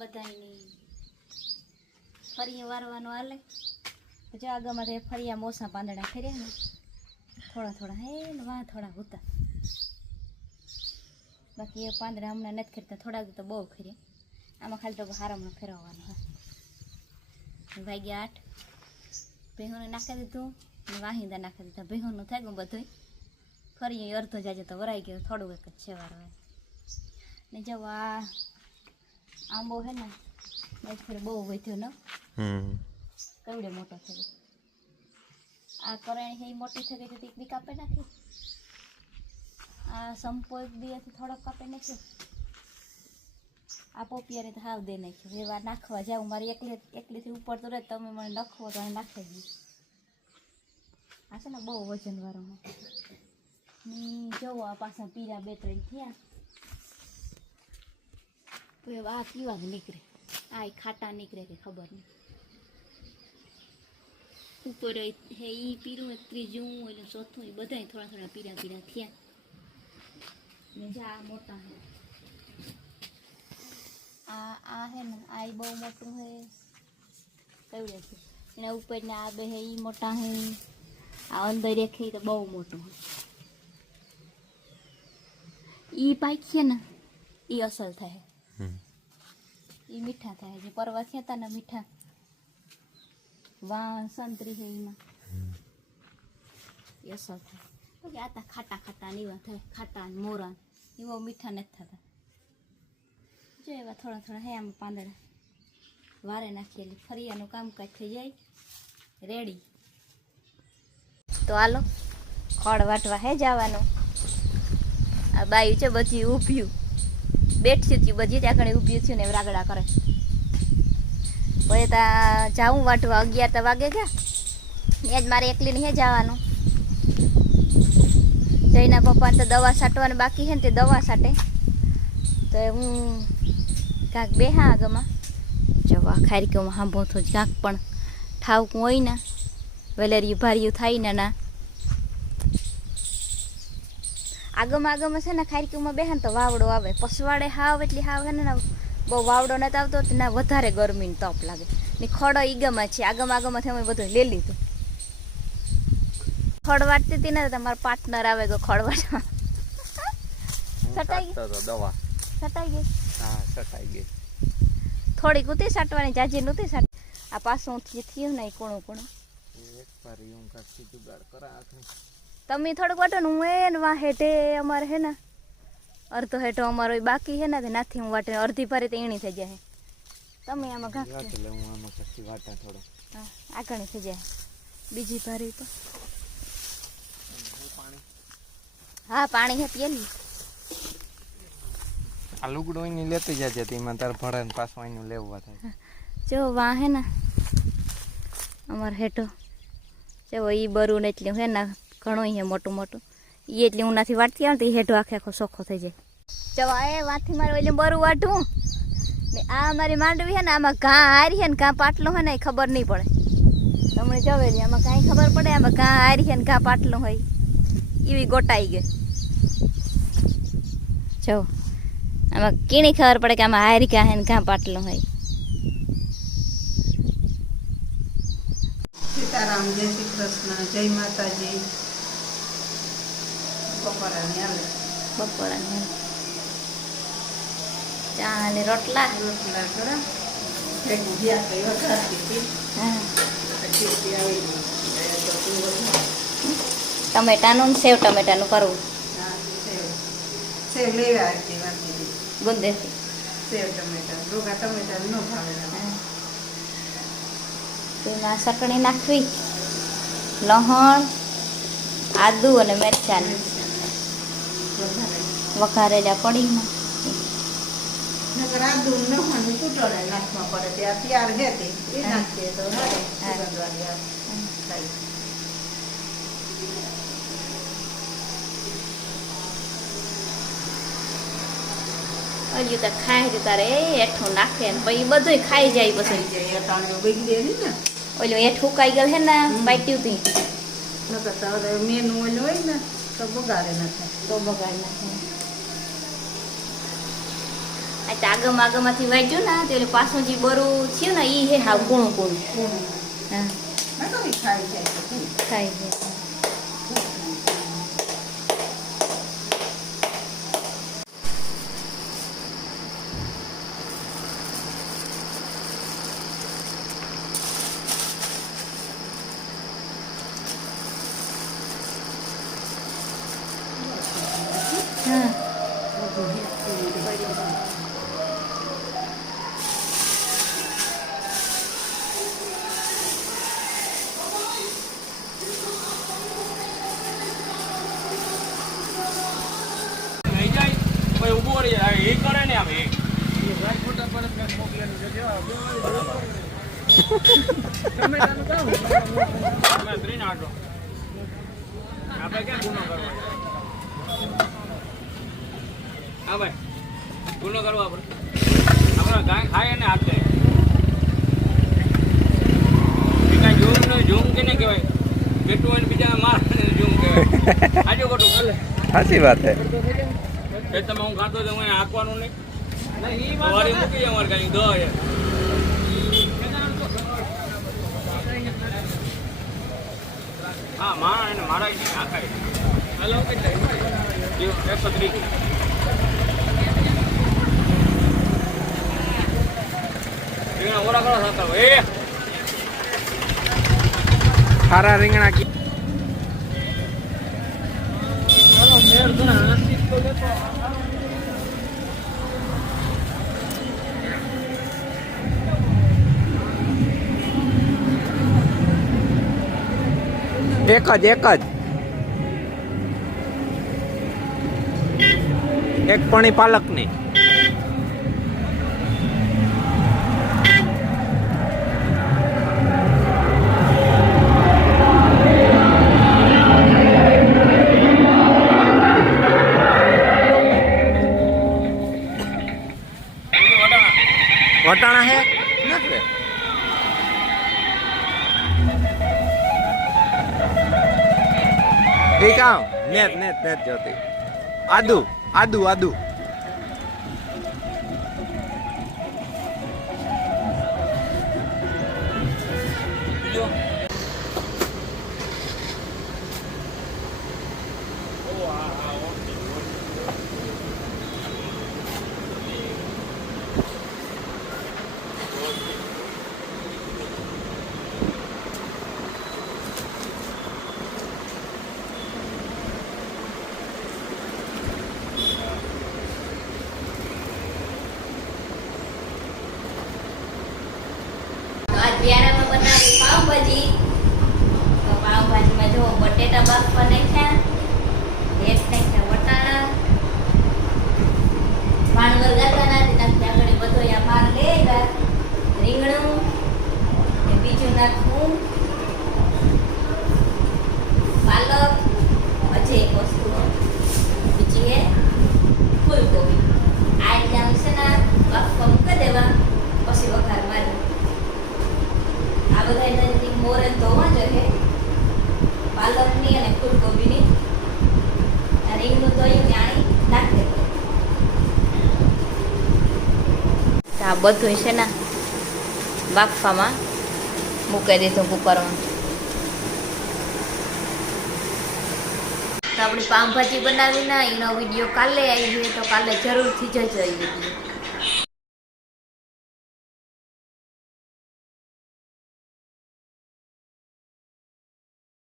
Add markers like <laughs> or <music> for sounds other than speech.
બધાયની ફરી વારવાનું હાલે. જો આગળમાં તો ફરિયા મોસા પાંદડા ફેર્યા ને, થોડા થોડા હે ને વાહ, થોડા હોતા. બાકી એ પાંદડા હમણાં નથી ખેરતા થોડાક તો બહુ ખેર્યા આમાં ખાલી તો હારામણું ફેરવવાનું હોય વાગ્યા આઠ. ભેહોને નાખી દીધું વાહિંદા નાખી દીધા. ભેહોનું થાય ગયું બધું ફરી અડધો જાજે તો વરાઈ ગયો, થોડું એક જ છે વાર હોય ને જો આ આંબો હે ને એક ફેર બહુ વધ્યો ને. હમ. કેવડે મોટો થયો? આ કરણ હે મોટી થઈ ગઈ એક બી કાપે નાખી? આ સંપો એક દીથી થોડોક કાપે નાખ્યો? આ પોપિયારે તો હાવ દે નાખ્યો. એ વાર નાખવા જાઉં મારી એકલી એકલીથી ઉપર તો રહે તમે મને નખવો તો નાખી દઈએ આ છે ને બહુ વજનવાળો હું જવો આ પાછા પીરા બે ત્રણ થયા. તો આ કેવા નીકળે. આ ખાટા નીકળે કે ખબર નહીં. ઉપર હે એ પીરું ત્રીજું એટલે ચોથું એ બધા થોડા થોડા પીરા પીરા થયા. જા મોટા હે. આ આ હે ને, આ બહુ મોટું હે. કેવડે છે એના ઉપર ને આ બે હે એ મોટા હે. આ અંદર એક તો બહુ મોટું હે. ઈ છે ને એ અસલ થાય. ઈ મીઠા થાય જે પરવા ખેતા ને મીઠા. વા સંતરી છે એમાં. એ અસર થાય આતા કે ખાટા ખાટા ને એવા થાય. ખાટા ને મોરા એવા મીઠા નથી થતા. જો એવા થોડા થોડા હે આમાં પાંદડા. વારે નાખીએલી ફરિયાનું કામકાજ થઈ જાય. રેડી. તો હાલો. ખોળ વાટવા હે જવાનું. આ બાયું છે બધી ઊભ્યું બેઠ્યું હતી બધી ત્યાં આગળ ઊભી થયું ને રાગડા કરે. પછી ત્યાં જાઉં વાટવા અગિયાર તો વાગે ગયા. એ જ મારે એકલીને હે જવાનું. જઈના પપ્પાને તો દવા છાંટવાની બાકી છે ને તે દવા છાંટે. તો હું કાંક બેહા આગમાં. જવા ખારી કે હું તો જ કાંક પણ ઠાવકું હોય ને, વેલેરિયું ભાર્યું થાય ને ના. આગમાં આગમ છે ને ખારકીમાં બેહે ને તો વાવડો આવે. પસવાડે હાવ એટલે હાવ હે ને બહુ વાવડો નથી આવતો ના વધારે ગરમી તપ લાગે. ને ખડો ઈગમાં છે આગમ આગમથી અમે બધું લઈ લીધું. ખડ વાટતી હતી ને તમારો પાર્ટનર આવે ગયો ખડ વાટવા. સટાઈ ગઈ. દવા. સટાઈ ગઈ. હા સટાઈ ગઈ. થોડીક ઉતી સાટવાની જાજી નહોતી સાટ આ પાછું થયું નહીં કોણું કોણું એક હું કાંઈ જુગાડ કરા આખું તમે થોડુંક વાટો ને હું એને વા હેઠે અમારે હે ને. અડધો હેઠો અમારો બાકી હે ને નાથી હું વાટે અડધી ભારે તો એણી થઈ જાય તમે આમાં ઘાસ એટલે હું આમાં પછી વાટા થોડો. હા આગળ થઈ જાય. બીજી ભારી તો. હા પાણી હે પીએલી આ લુગડો એની લેતી જાજે તેમાં તાર ભરે ને પાછું એનું લેવા થાય. જો વા હે ને અમાર હેઠો. જો ઈ બરું ને એટલે હે ને ઘણો હે મોટું મોટું. એ એટલે હું નાથી વાટતી આવે તો ઈ હેઠો આખે આખો સોખો થઈ જાય. જવા એ વાંથી મારે એટલે બરું વાટું ને આ મારી માંડવી છે ને, આમાં ઘા હારી છે ને, ઘા પાટલો હોય ને એ ખબર નહીં પડે. તમને જવેલી આમાં કાંઈ ખબર પડે, આમાં ઘા હારી હે ને, ઘા પાટલો હોય. એવી ગોટાઈ ગઈ. જો, આમાં કીણી ખબર પડે કે આમાં હારી ઘા હે ને, ઘા પાટલો હોય. સીતારામ, જય શ્રી કૃષ્ણ, જય માતાજી. બપોરાની આવે ચા અને રોટલા. રોટલા વઘાર. ટમેટાનું સેવ ટમેટાનું કરવું. સેવ. લેવા. ગુંદેથી સેવ ટમેટા. રોગા ટમેટા ન ભાવે તેમાં ચટણી નાખવી લહણ આદુ અને મરચાં. વઘારે. વઘારેલા તૈયાર છે તે તો. ખાઈ. હજુ ખાય છે તારે એઠું નાખે ને પછી બધું ખાઈ જાય પછી ઓલું હેઠું ઉકાઈ ગયેલ હે ને. બાટ્યું નકર મેનુ ઓલું હોય ને તો બગાડે ન તો બગાડે નાખે આ આગમ આગમમાંથી વાંચ્યું ને તો એટલે પાછું જે બરું થયું ને એ હે હાવ ગુણું કોણ કૂણું. હા. ખાય છે. થાય છે. એ કરે ને આમ એ. તમે ત્રીને આટલો. આપણે ક્યાં ગુનો કરવો? હા ભાઈ. ગુનો કરવો આપણે આપણે ગાય ખાય અને હાથ જાય. બીજા ઝૂમ ને ઝૂમ કે ને કહેવાય? બેટું અને બીજા માર ઝૂમ કહેવાય. <laughs> આજે ખોટું ભલે સાચી વાત છે. એ તમે હું ખાતો તો હું હાંકવાનું નહીં. સવારે મૂકી જાય અમારે કાંઈ દો યાર હા મારા અને મારા ઈ નાખાય હેલો કેટલા? એકસો ત્રીસ રીંગણા ઓરા કરો સાકર એ ખારા રીંગણા કી એક જ એક જ. એક પણી પાલકની. એ નેત નેત નેત જોતી આદુ આદુ આદુ. પાવભાજીમાં જો બટેટા બાફવા નાખ્યા, એક નાખ્યા વટાણા ભાણવર નાખી નાખ્યા આગળ બધો આ માર લેગા રીંગણું ને બીજું નાખવું. પાલક હજી એક વસ્તુ બીજી એ ફૂલકોબી. આ આમ છે ને બાફવા મૂકી દેવા, પછી વઘાર મારી. આ બધા એના મોરલ ધોવા જોઈએ. પાલકની અને ફૂલકોબીની. રીંગનું ધોઈ જાણી નાખી. આ બધું છે ને બાફામાં મૂકી દીધું કુકરમાં. તો આપણી પાવભાજી બનાવી ના એનો વીડિયો કાલે આવી જાય તો કાલે જરૂરથી જજો આવી વીડિયો.